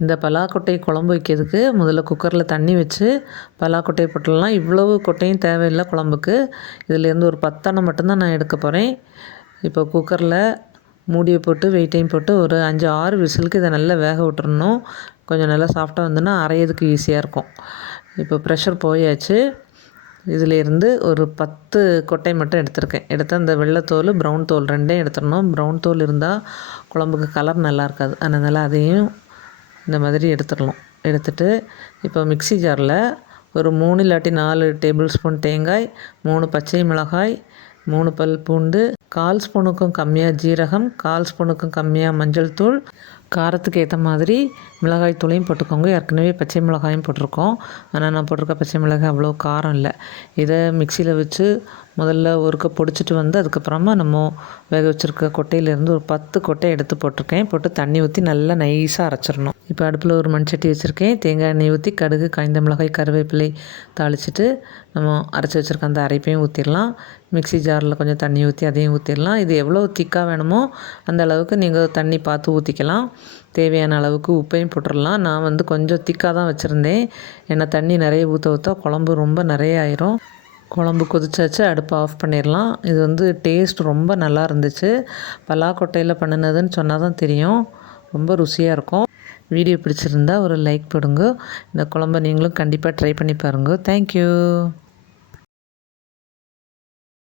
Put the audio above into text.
இந்த பலாக்கொட்டை குழம்பு வைக்கிறதுக்கு முதல்ல குக்கரில் தண்ணி வச்சு பலாக்கொட்டையை போட்டுடலாம். இவ்வளவு கொட்டையும் தேவையில்லை குழம்புக்கு. இதிலேருந்து ஒரு 10 மட்டும்தான் நான் எடுக்க போகிறேன். இப்போ குக்கரில் மூடியை போட்டு வெயிட்டையும் போட்டு ஒரு 5-6 விசிலுக்கு இதை நல்லா வேக விட்டுறணும். கொஞ்சம் நல்லா சாஃப்டாக வந்துன்னா அரையிறதுக்கு ஈஸியாக இருக்கும். இப்போ ப்ரெஷர் போயாச்சு. இதிலேருந்து ஒரு 10 கொட்டை மட்டும் எடுத்திருக்கேன். எடுத்து அந்த வெள்ளைத்தோல் ப்ரௌன் தோல் ரெண்டையும் எடுத்துடணும். ப்ரௌன் தோல் இருந்தால் குழம்புக்கு கலர் நல்லா இருக்காது. அதனால் அதையும் இந்த மாதிரி எடுத்துடலாம். எடுத்துகிட்டு இப்போ மிக்ஸி ஜாரில் ஒரு 3 இல்லாட்டி 4 டேபிள் ஸ்பூன் தேங்காய், 3 பச்சை மிளகாய், 3 பல் பூண்டு, 1/4 ஸ்பூனுக்கும் கம்மியாக ஜீரகம், 1/4 ஸ்பூனுக்கும் கம்மியாக மஞ்சள் தூள், காரத்துக்கு ஏற்ற மாதிரி மிளகாய் தூளையும் போட்டுக்கோங்க. ஏற்கனவே பச்சை மிளகாயும் போட்டிருக்கோம். ஆனால் நான் போட்டிருக்க பச்சை மிளகாய் அவ்வளோ காரம் இல்லை. இதை மிக்சியில் வச்சு முதல்ல ஒருக்க பொடிச்சிட்டு வந்து அதுக்கப்புறமா நம்ம வேக வச்சுருக்க கொட்டையிலேருந்து ஒரு 10 கொட்டை எடுத்து போட்டிருக்கேன். போட்டு தண்ணி ஊற்றி நல்லா நைஸாக அரைச்சிடணும். இப்போ அடுப்பில் ஒரு மண்சட்டி வச்சுருக்கேன். தேங்காய் எண்ணெய் ஊற்றி கடுகு, காய்ந்த மிளகாய், கருவேப்பிலை தாளிச்சிட்டு நம்ம அரைச்சி வச்சுருக்க அந்த அரைப்பையும் ஊற்றிடலாம். மிக்ஸி ஜாரில் கொஞ்சம் தண்ணி ஊற்றி அதையும் ஊற்றிடலாம். இது எவ்வளோ திக்காக வேணுமோ அந்த அளவுக்கு நீங்கள் தண்ணி பார்த்து ஊற்றிக்கலாம். தேவையான அளவுக்கு உப்பையும் போட்டுடலாம். நான் வந்து கொஞ்சம் திக்காக தான் வச்சுருந்தேன். ஏன்னா தண்ணி நிறைய ஊற்ற குழம்பு ரொம்ப நிறைய ஆயிரும். குழம்பு கொதிச்சாச்சு, அடுப்பை ஆஃப் பண்ணிடலாம். இது வந்து டேஸ்ட் ரொம்ப நல்லா இருந்துச்சு. பலாக்கொட்டையில் பண்ணினதுன்னு சொன்னால் தான் தெரியும். ரொம்ப ருசியாக இருக்கும். வீடியோ பிடிச்சிருந்தா ஒரு லைக் போடுங்க. இந்த குழம்பை நீங்களும் கண்டிப்பாக ட்ரை பண்ணி பாருங்கள். தேங்க்யூ.